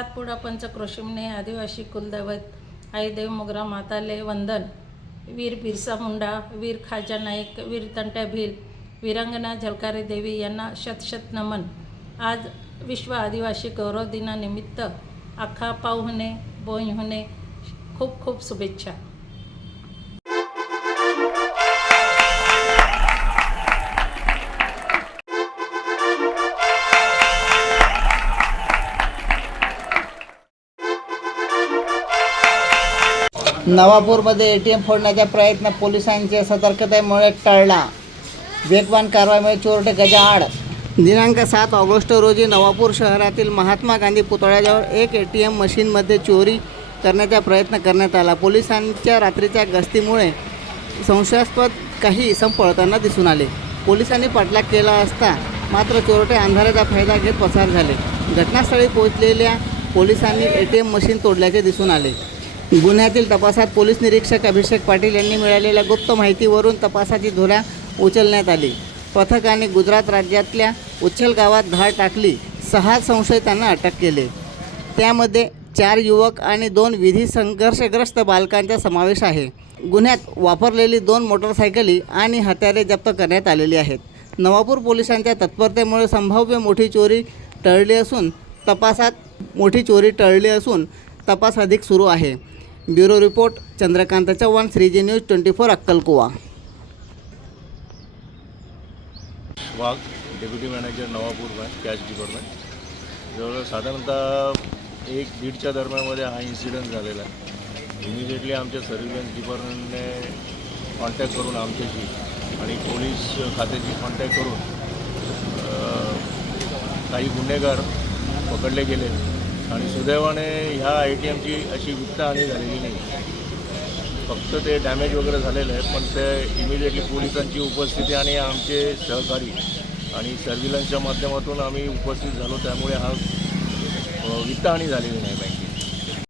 सातपुडा पंचक्रोशिमने आदिवासी कुलदैवत आई देव मोगरा माताले वंदन वीर बिरसा मुंडा वीर खाजा नाईक वीर तंट्या भील वीरांगना झलकारी देवी यांना शतशत नमन. आज विश्व आदिवासी गौरव दिनानिमित्त आखा पाहुणे बोईहुणे खूप खूप शुभेच्छा. नवापूरमध्ये ए टी एम फोडण्याचा प्रयत्न पोलिसांच्या सतर्कतेमुळे टळला. वेगवान कारवाईमुळे चोरटे गजाआड. दिनांक सात ऑगस्ट रोजी नवापूर शहरातील महात्मा गांधी पुतळ्याजवळ एक ए टी एम मशीनमध्ये चोरी करण्याचा प्रयत्न करण्यात आला. पोलिसांच्या रात्रीच्या गस्तीमुळे संशयास्पद काही इसम पळताना दिसून आले. पोलिसांनी पाठलाग केला असता मात्र चोरटे अंधाराचा फायदा घेत पसार झाले. घटनास्थळी पोहोचलेल्या पोलिसांनी ए टी एम मशीन तोडल्याचे दिसून आले. गुन्ह्यातील तपासात पोलीस निरीक्षक अभिषेक पाटील यांनी मिळालेल्या गुप्त माहितीवरून तपासाची धुरा उचलण्यात आली. पथकाने गुजरात राज्यातल्या उच्छल गावात धाड टाकली. सहा संशयितांना अटक केले. त्यामध्ये चार युवक आणि दोन विधी संघर्षग्रस्त बालकांचा समावेश आहे. गुन्ह्यात वापरलेली दोन मोटरसायकली आणि हत्यारे जप्त करण्यात आलेली आहेत. नवापूर पोलिसांच्या तत्परतेमुळे संभाव्य मोठी चोरी टळली असून तपासात मोठी चोरी टळली असून तपास अधिक सुरू आहे. Bureau report Chandrakant Chavan Shriji news twenty four अक्कलकुवा. Wagh deputy manager Navapur bank cash department. जवळ साधारणतः एक दीडच्या दरम्यानमध्ये हा इन्सिडंट झालेला आहे. इमिजिएटली आमच्या सर्व्हिलन्स डिपार्टमेंटने कॉन्टॅक्ट करून आमच्याशी आणि पोलीस खात्याशी कॉन्टॅक्ट करून काही गुन्हेगार पकडले गेले. आणि सुदैवाने ह्या ए टी एमची अशी वित्तहानी झालेली नाही. फक्त ते डॅमेज वगैरे झालेलं आहे पण ते इमिडिएटली पोलिसांची उपस्थिती आणि आमचे सहकारी आणि सर्व्हिलन्सच्या माध्यमातून आम्ही उपस्थित झालो त्यामुळे हा वित्तहानी झालेली नाही बँकेची